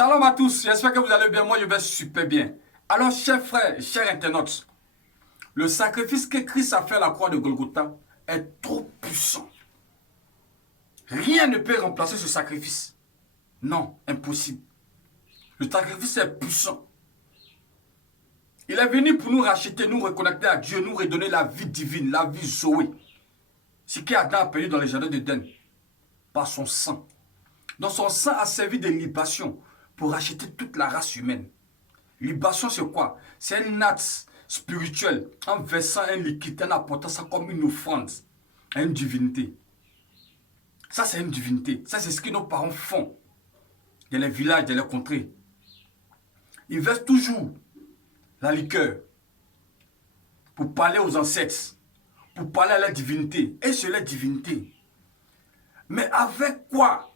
Shalom à tous, j'espère que vous allez bien, moi je vais super bien. Alors chers frères, chers internautes, le sacrifice que Christ a fait à la croix de Golgotha est trop puissant. Rien ne peut remplacer ce sacrifice. Non, impossible. Le sacrifice est puissant. Il est venu pour nous racheter, nous reconnecter à Dieu, nous redonner la vie divine, la vie Zoé. Ce qu'Adam a perdu dans les jardins d'Éden, par son sang. Donc son sang a servi de libation pour racheter toute la race humaine. Libation, c'est quoi? C'est un acte spirituel en versant un liquide, en apportant ça comme une offrande à une divinité. Ça, c'est une divinité. Ça, c'est ce que nos parents font dans les villages, dans les contrées. Ils versent toujours la liqueur pour parler aux ancêtres, pour parler à la divinité. Et c'est la divinité. Mais avec quoi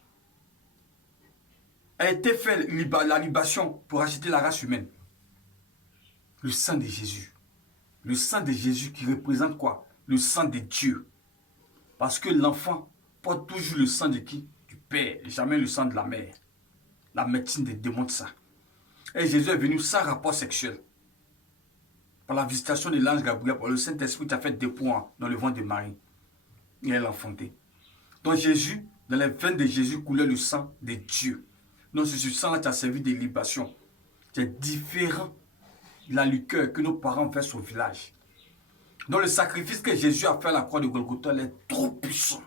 a été faite la libation pour acheter la race humaine? Le sang de Jésus. Le sang de Jésus qui représente quoi? Le sang de Dieu. Parce que l'enfant porte toujours le sang de qui? Du Père, jamais le sang de la mère. La médecine démontre ça. Et Jésus est venu sans rapport sexuel. Par la visitation de l'ange Gabriel, par le Saint-Esprit qui a fait dépôt dans le ventre de Marie. Et elle a enfanté. Donc Jésus, dans les veines de Jésus coulait le sang de Dieu. Donc c'est ce sang-là qui a servi de libation. C'est différent de la liqueur que nos parents versent au village. Donc le sacrifice que Jésus a fait à la croix de Golgotha est trop puissant.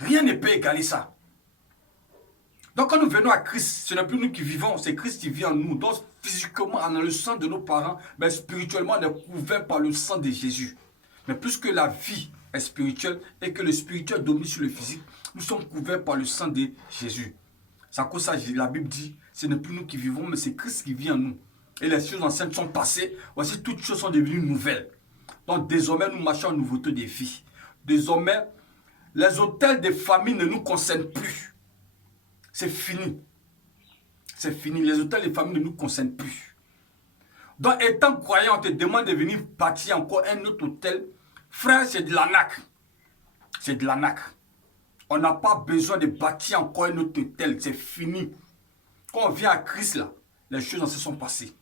Rien ne peut égaler ça. Donc quand nous venons à Christ, ce n'est plus nous qui vivons, c'est Christ qui vit en nous. Donc physiquement, on a le sang de nos parents, mais spirituellement, on est couvert par le sang de Jésus. Mais puisque la vie est spirituelle et que le spirituel domine sur le physique, nous sommes couverts par le sang de Jésus. C'est à cause de ça, la Bible dit, ce n'est plus nous qui vivons, mais c'est Christ qui vit en nous. Et les choses anciennes sont passées, voici toutes choses sont devenues nouvelles. Donc désormais, nous marchons en nouveauté des vies. Désormais, les autels des familles ne nous concernent plus. C'est fini. C'est fini. Les autels des familles ne nous concernent plus. Donc étant croyant, on te demande de venir bâtir encore un autre autel. Frère, c'est de l'arnaque. C'est de l'arnaque. On n'a pas besoin de bâtir encore un autre autel. C'est fini. Quand on vient à Christ, là, les choses se sont passées.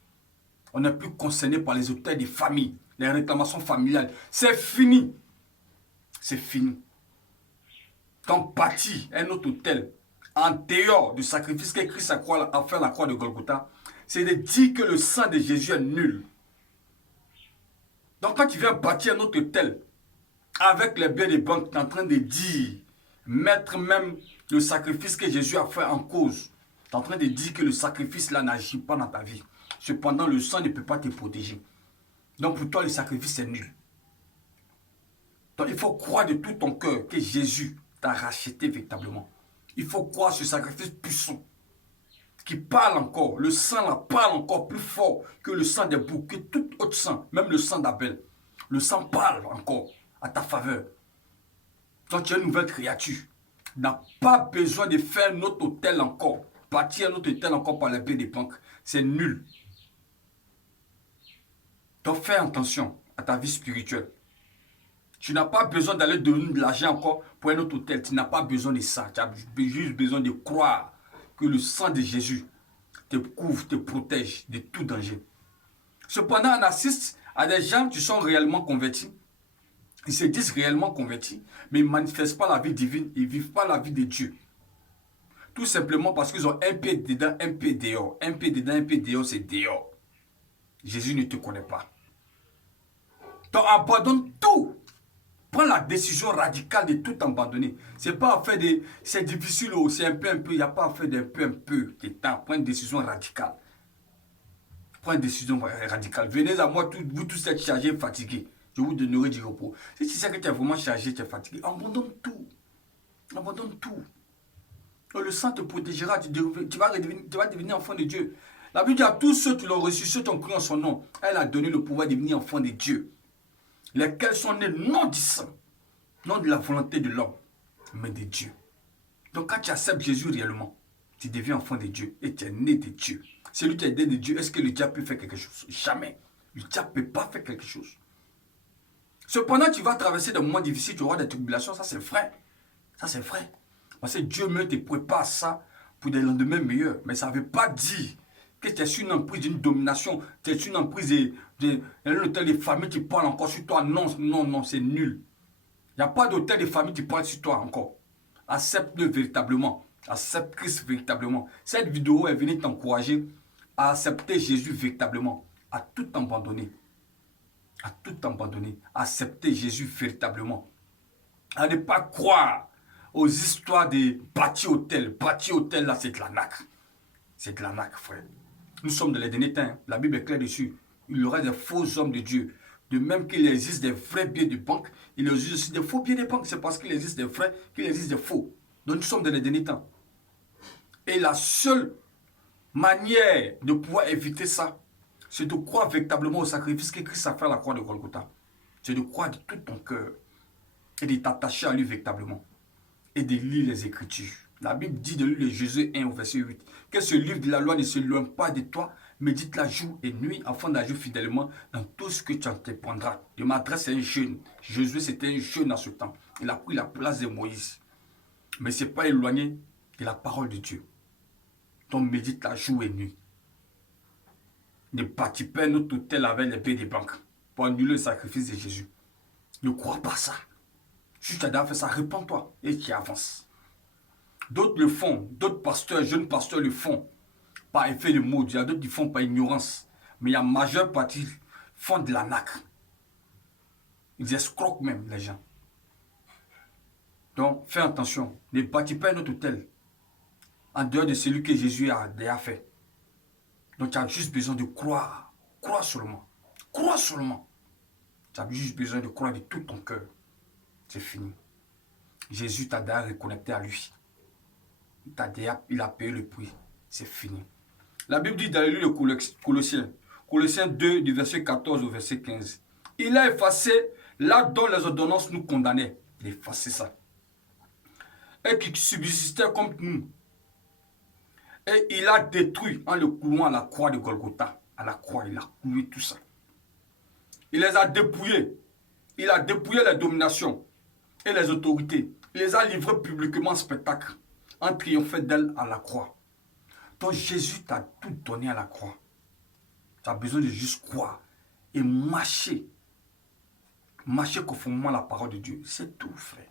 On n'est plus concerné par les autels des familles, les réclamations familiales. C'est fini. C'est fini. Donc, bâtir un autre autel en dehors du sacrifice que Christ a fait à la croix de Golgotha, c'est de dire que le sang de Jésus est nul. Donc, quand tu viens bâtir un autre autel avec les biens des banques, tu es en train de dire, mettre même le sacrifice que Jésus a fait en cause. Tu es en train de dire que le sacrifice là n'agit pas dans ta vie. Cependant, le sang ne peut pas te protéger. Donc pour toi, le sacrifice est nul. Donc il faut croire de tout ton cœur que Jésus t'a racheté véritablement. Il faut croire ce sacrifice puissant qui parle encore. Le sang là parle encore plus fort que le sang des boucs, que tout autre sang, même le sang d'Abel. Le sang parle encore à ta faveur. Donc tu es une nouvelle créature. Tu n'as pas besoin de faire notre autel encore. Bâtir notre autel encore par les biais des banques. C'est nul. Donc fais attention à ta vie spirituelle. Tu n'as pas besoin d'aller donner de l'argent encore pour un autre hôtel. Tu n'as pas besoin de ça. Tu as juste besoin de croire que le sang de Jésus te couvre, te protège de tout danger. Cependant, on assiste à des gens qui sont réellement convertis. Ils se disent réellement convertis, mais ils ne manifestent pas la vie divine. Ils ne vivent pas la vie de Dieu. Tout simplement parce qu'ils ont un pied dedans, un pied dehors. Un pied dedans, un pied dehors, c'est dehors. Jésus ne te connaît pas. Donc abandonne tout. Prends la décision radicale de tout abandonner. C'est pas à faire de... C'est difficile, c'est un peu. Il n'y a pas à faire d'un peu de temps. Prends une décision radicale. Prends une décision radicale. Venez à moi, vous tous êtes chargés et fatigués. Je vous donnerai du repos. Si tu sais que tu es vraiment chargé, tu es fatigué, abandonne tout. Abandonne tout. Donc, le sang te protégera. Tu vas devenir enfant de Dieu. La Bible dit à tous ceux qui l'ont reçu, ceux qui ont cru en son nom, elle a donné le pouvoir de devenir enfant de Dieu. Lesquels sont nés non du sang, non de la volonté de l'homme, mais de Dieu. Donc quand tu acceptes Jésus réellement, tu deviens enfant de Dieu et tu es né de Dieu. Celui qui est né de Dieu, est-ce que le diable peut faire quelque chose? Jamais. Le diable ne peut pas faire quelque chose. Cependant, tu vas traverser des moments difficiles, tu auras des tribulations, ça c'est vrai. Ça c'est vrai. Parce que Dieu même te prépare ça pour des lendemains meilleurs. Mais ça ne veut pas dire que tu es sur une emprise d'une domination, tu es sur une emprise d'un hôtel de famille qui parle encore sur toi. Non, non, non, c'est nul. Il n'y a pas d'hôtel de famille qui parle sur toi encore. Accepte-le véritablement. Accepte Christ véritablement. Cette vidéo est venue t'encourager à accepter Jésus véritablement. À tout abandonner. À tout abandonner. Accepter Jésus véritablement. À ne pas croire aux histoires des bâtis hôtels. Bâtis hôtels, là, c'est de la nacre. C'est de la nacre, frère. Nous sommes dans les derniers temps. La Bible est claire dessus. Il y aura des faux hommes de Dieu. De même qu'il existe des vrais billets de banque, il existe aussi des faux billets de banque. C'est parce qu'il existe des vrais qu'il existe des faux. Donc nous sommes dans les derniers temps. Et la seule manière de pouvoir éviter ça, c'est de croire véritablement au sacrifice que Christ a fait à la croix de Golgotha. C'est de croire de tout ton cœur et de t'attacher à lui véritablement. Et de lire les Écritures. La Bible dit de lire Jésus 1 au verset 8. Que ce livre de la loi ne se loin pas de toi, médite-la jour et nuit afin d'agir fidèlement dans tout ce que tu entreprendras. Je m'adresse à un jeune. Jésus c'était un jeune à ce temps. Il a pris la place de Moïse. Mais ce n'est pas éloigné de la parole de Dieu. Donc médite-la jour et nuit. Ne bâtis pas notre hôtel avec les billets de banque pour annuler le sacrifice de Jésus. Ne crois pas ça. Si tu as déjà fait ça, réponds-toi et tu avances. D'autres le font, d'autres pasteurs, jeunes pasteurs le font par effet de mode. Il y a d'autres qui font par ignorance. Mais il y a majeure partie font de la nacre. Ils escroquent même les gens. Donc fais attention. Ne bâtis pas notre hôtel en dehors de celui que Jésus a déjà fait. Donc tu as juste besoin de croire. Crois seulement. Crois seulement. Tu as juste besoin de croire de tout ton cœur. C'est fini. Jésus t'a déjà reconnecté à lui. Il a payé le prix. C'est fini. La Bible dit dans le livre de Colossiens. Colossiens 2, du verset 14 au verset 15. Il a effacé là dont les ordonnances nous condamnaient. Il a effacé ça. Et qui subsistait comme nous. Et il a détruit en le clouant à la croix de Golgotha. À la croix, il a cloué tout ça. Il les a dépouillés. Il a dépouillé les dominations et les autorités. Il les a livrés publiquement en spectacle, en triomphant d'elles à la croix. Donc Jésus t'a tout donné à la croix. Tu as besoin de juste croire et marcher. Marcher conformément à la parole de Dieu. C'est tout, frère.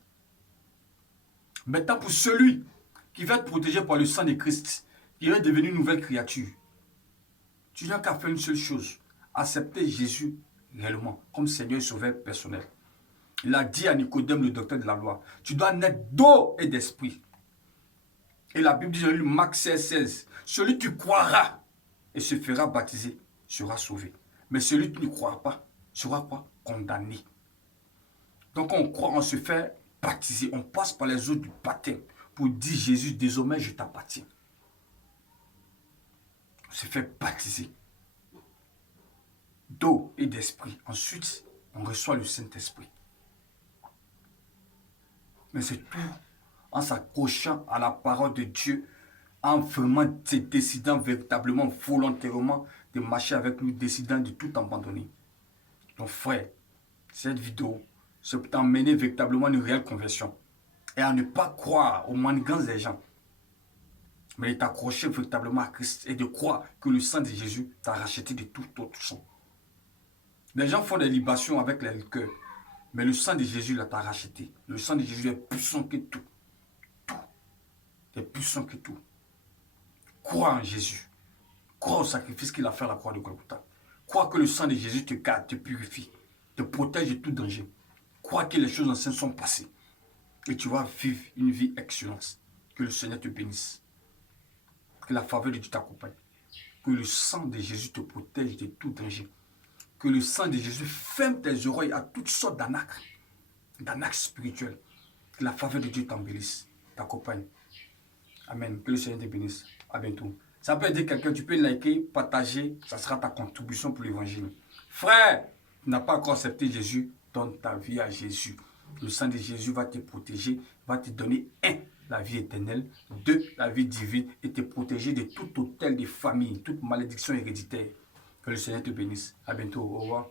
Maintenant, pour celui qui va être protégé par le sang de Christ, qui va devenir une nouvelle créature, tu n'as qu'à faire une seule chose. Accepter Jésus réellement comme Seigneur et Sauveur personnel. Il a dit à Nicodème, le docteur de la loi, tu dois naître d'eau et d'esprit. Et la Bible dit dans Marc 16, celui qui croira et se fera baptiser sera sauvé. Mais celui qui ne croira pas sera quoi? Condamné. Donc on croit, on se fait baptiser, on passe par les eaux du baptême pour dire Jésus, désormais je t'appartiens. On se fait baptiser d'eau et d'esprit. Ensuite, on reçoit le Saint-Esprit. Mais c'est tout en s'accrochant à la parole de Dieu, en vraiment se décidant véritablement, volontairement de marcher avec lui, décidant de tout abandonner. Donc frère, cette vidéo, c'est pour t'emmener véritablement une réelle conversion et à ne pas croire aux manigances des gens, mais de t'accrocher véritablement à Christ et de croire que le sang de Jésus t'a racheté de tout autre sang. Les gens font des libations avec les liqueurs, mais le sang de Jésus t'a racheté. Le sang de Jésus est puissant que tout. Tout est puissant que tout. Crois en Jésus. Crois au sacrifice qu'il a fait à la croix de Golgotha. Crois que le sang de Jésus te garde, te purifie, te protège de tout danger. Crois que les choses anciennes sont passées. Et tu vas vivre une vie excellente. Que le Seigneur te bénisse. Que la faveur de Dieu t'accompagne. Que le sang de Jésus te protège de tout danger. Que le sang de Jésus ferme tes oreilles à toutes sortes d'arnaques spirituelles. Que la faveur de Dieu t'embellisse, t'accompagne. Amen. Que le Seigneur te bénisse. À bientôt. Ça peut aider quelqu'un, tu peux liker, partager, ça sera ta contribution pour l'évangile. Frère, tu n'as pas encore accepté Jésus, donne ta vie à Jésus. Le sang de Jésus va te protéger, va te donner la vie éternelle, 2, la vie divine et te protéger de tout hôtel de famille, toute malédiction héréditaire. Que le Seigneur te bénisse. À bientôt. Au revoir.